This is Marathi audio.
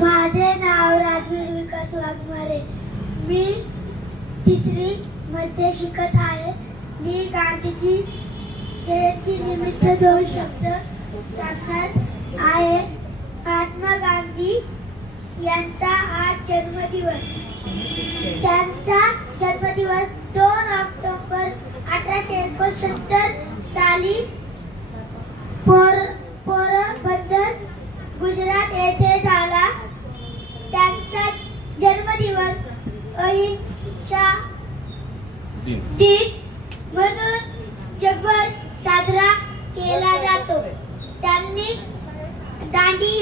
माझे नाव राजवीर विकास वाघमारे. मी 3री मध्ये शिकत आहे. मी गांधीजी जयंती निमित्त 2 शब्द सांगणार आहे. महात्मा गांधी यांचा आज जन्मदिवस. त्यांचा जन्मदिवस 2 ऑक्टोबर 1869 साली पोरबंदर गुजरात येथे झाला. त्यांचा जन्मदिवस अहिंसा दिन म्हणून जगभर साजरा केला जातो. त्यांनी दांडी